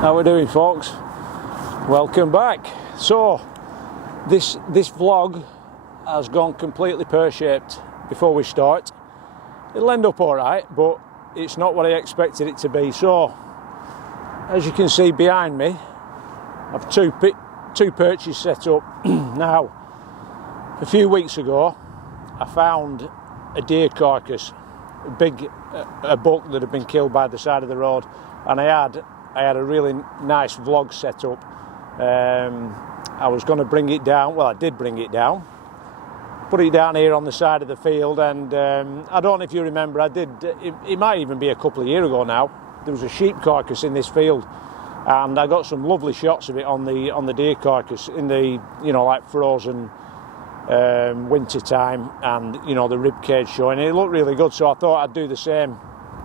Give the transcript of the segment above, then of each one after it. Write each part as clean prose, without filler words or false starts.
How we doing, folks? Welcome back. So this vlog has gone completely pear-shaped before we start. It'll end up all right, but it's not what I expected it to be. So as you can see behind me, I've two perches set up. Now, a few weeks ago I found a deer carcass, a buck that had been killed by the side of the road, and I had a really nice vlog set up. I was going to bring it down. Well, I did bring it down, put it down here on the side of the field, and I don't know if you remember, it might even be a couple of years ago now, there was a sheep carcass in this field, and I got some lovely shots of it on the deer carcass in the, you know, like frozen winter time, and you know, the rib cage showing. It looked really good, so I thought I'd do the same.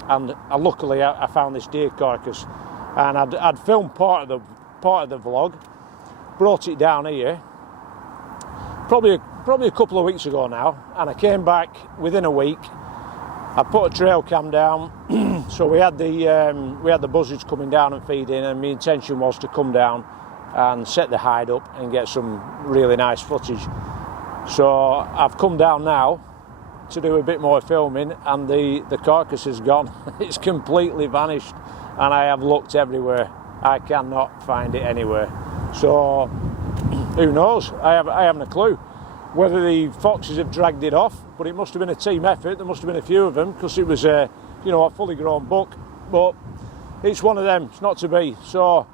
And luckily I found this deer carcass, and I'd filmed part of the vlog, brought it down here probably a couple of weeks ago now, and I came back within a week. I put a trail cam down, so we had the buzzards coming down and feeding, and my intention was to come down and set the hide up and get some really nice footage. So I've come down now to do a bit more filming, and the carcass is gone. It's completely vanished, and I have looked everywhere. I cannot find it anywhere. So who knows? I haven't a clue whether the foxes have dragged it off, but it must have been a team effort. There must have been a few of them, because it was a fully grown buck. But it's one of them. It's not to be. So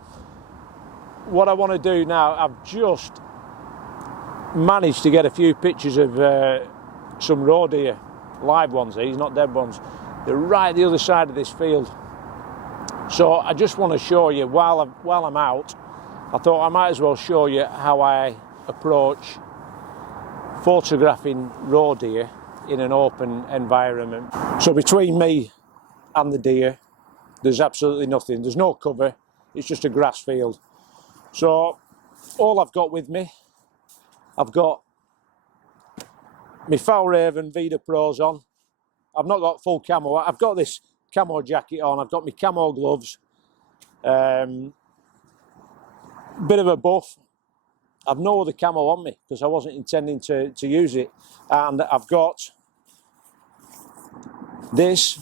what I want to do now, I've just managed to get a few pictures of some roe deer, live ones, these, not dead ones. They're right the other side of this field. So I just want to show you, while I'm out, I thought I might as well show you how I approach photographing roe deer in an open environment. So between me and the deer, there's absolutely nothing. There's no cover. It's just a grass field. So all I've got with me, I've got my Foul Raven Vida Pros on. I've not got full camo. I've got this camo jacket on. I've got my camo gloves. Bit of a buff. I've no other camo on me because I wasn't intending to use it. And I've got this.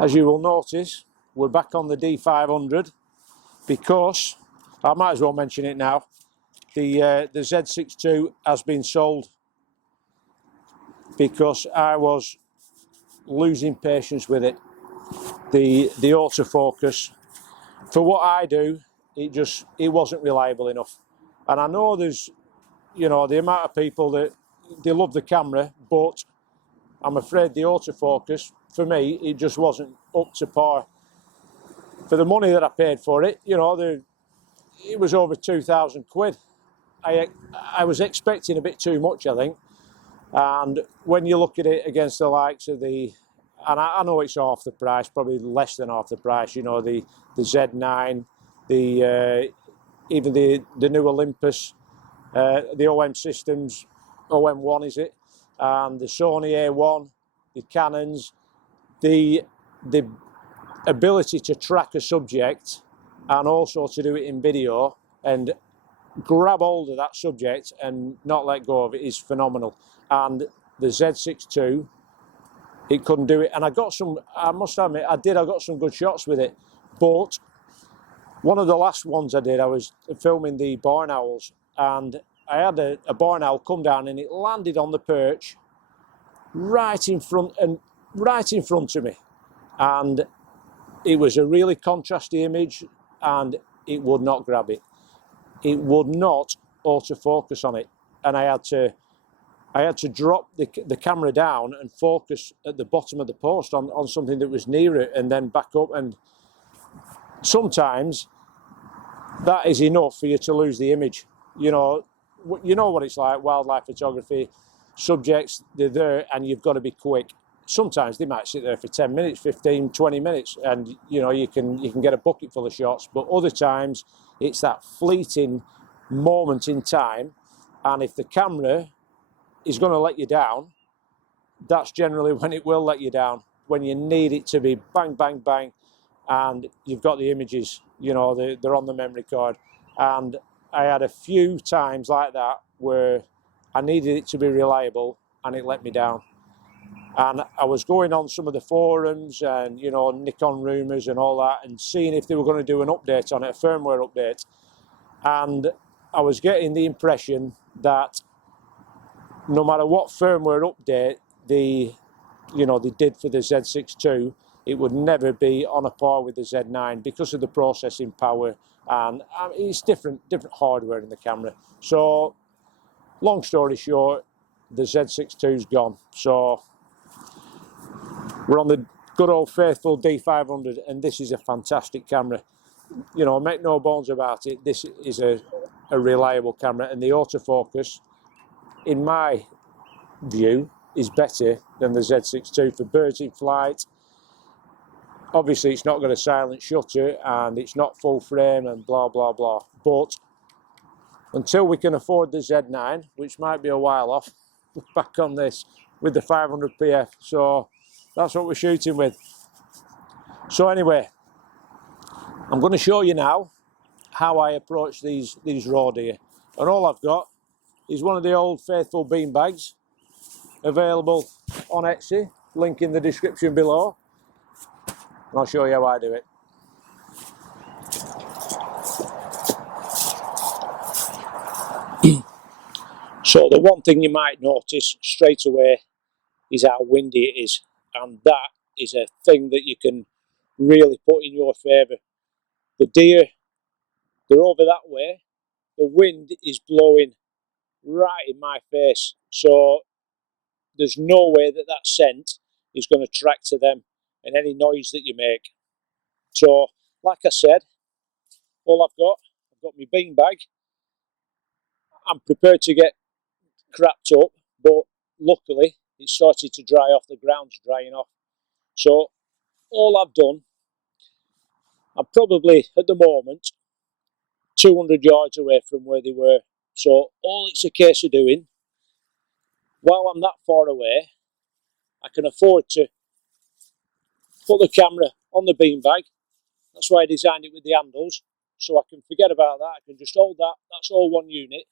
As you will notice, we're back on the D500 because, I might as well mention it now, the Z6II has been sold because I was losing patience with it. The autofocus, for what I do, it wasn't reliable enough. And I know there's, you know, the amount of people that they love the camera, but I'm afraid the autofocus, for me, it just wasn't up to par. For the money that I paid for it, you know, it was over 2,000 quid. I was expecting a bit too much, I think. And when you look at it against the likes of and I know it's half the price, probably less than half the price, you know, the Z9, even the new Olympus, the OM systems, OM1 is it, and the Sony A1, the Canons, the ability to track a subject and also to do it in video and grab hold of that subject and not let go of it is phenomenal. And the Z6II, it couldn't do it. And I must admit, I got some good shots with it. But one of the last ones I did, I was filming the barn owls, and I had a barn owl come down, and it landed on the perch right in front of me. And it was a really contrasty image, and it would not grab it. It would not autofocus on it, and I had to drop the camera down and focus at the bottom of the post on something that was near it, and then back up. And sometimes that is enough for you to lose the image. You know what it's like, wildlife photography, subjects, they're there and you've got to be quick. Sometimes they might sit there for 10 minutes, 15, 20 minutes, and you know, you can get a bucket full of shots. But other times it's that fleeting moment in time, and if the camera is going to let you down, that's generally when it will let you down, when you need it to be bang, bang, bang, and you've got the images. you know, they're on the memory card. And I had a few times like that where I needed it to be reliable and it let me down. And I was going on some of the forums and, you know, Nikon rumours and all that, and seeing if they were going to do an update on it, a firmware update. And I was getting the impression that no matter what firmware update they did for the Z6II, it would never be on a par with the Z9 because of the processing power, and it's different hardware in the camera. So, long story short, the Z6II's gone. So we're on the good old faithful D500, and this is a fantastic camera. You know, make no bones about it, this is a reliable camera, and the autofocus, in my view, is better than the Z6II for birds in flight. Obviously it's not got a silent shutter and it's not full frame and blah blah blah, but until we can afford the Z9, which might be a while off, we're back on this with the 500 PF, so that's what we're shooting with. So anyway, I'm going to show you now how I approach these raw deer, and all I've got is one of the old faithful bean bags available on Etsy, link in the description below, and I'll show you how I do it. So the one thing you might notice straight away is how windy it is, and that is a thing that you can really put in your favour. The deer, they're over that way, the wind is blowing right in my face, so there's no way that that scent is going to track to them and any noise that you make. So, like I said, all I've got my bean bag. I'm prepared to get crapped up, but luckily it's started to dry off, the ground's drying off. So, all I've done, I'm probably at the moment 200 yards away from where they were. So, all it's a case of doing, while I'm that far away, I can afford to put the camera on the beanbag. That's why I designed it with the handles, so I can forget about that. I can just hold that, that's all one unit,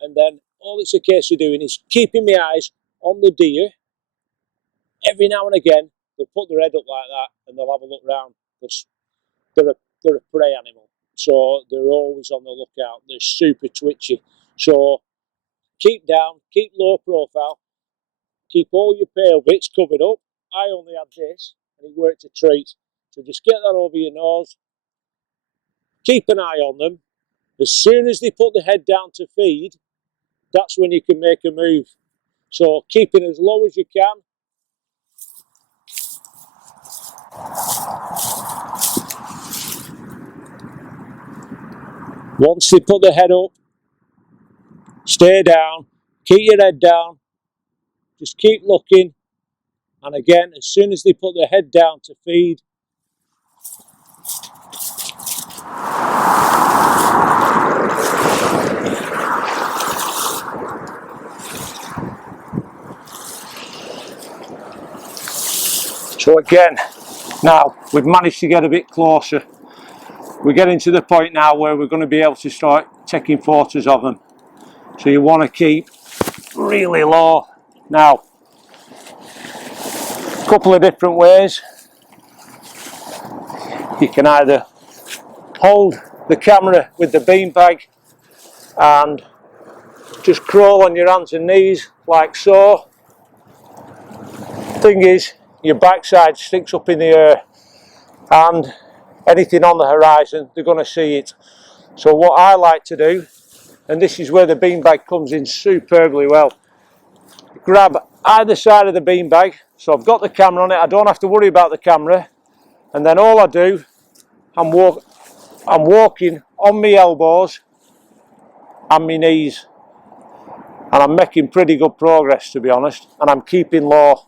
and then all it's a case of doing is keeping my eyes on the deer. Every now and again, they'll put their head up like that and they'll have a look round, because they're a prey animal, so they're always on the lookout. They're super twitchy, so keep down, keep low profile, keep all your pale bits covered up. I only had this and it worked a treat. So just get that over your nose, keep an eye on them. As soon as they put the head down to feed, that's when you can make a move. So keep it as low as you can. Once they put the head up, stay down, keep your head down, just keep looking. And again, as soon as they put their head down to feed, so again, now we've managed to get a bit closer. We're getting to the point now where we're going to be able to start taking photos of them. So you want to keep really low. Now, a couple of different ways. You can either hold the camera with the beanbag and just crawl on your hands and knees like so. Thing is, your backside sticks up in the air and anything on the horizon, they're going to see it. So what I like to do, and this is where the beanbag comes in superbly well, grab either side of the beanbag, so I've got the camera on it, I don't have to worry about the camera, and then all I do, I'm walking on my elbows and my knees, and I'm making pretty good progress, to be honest, and I'm keeping low.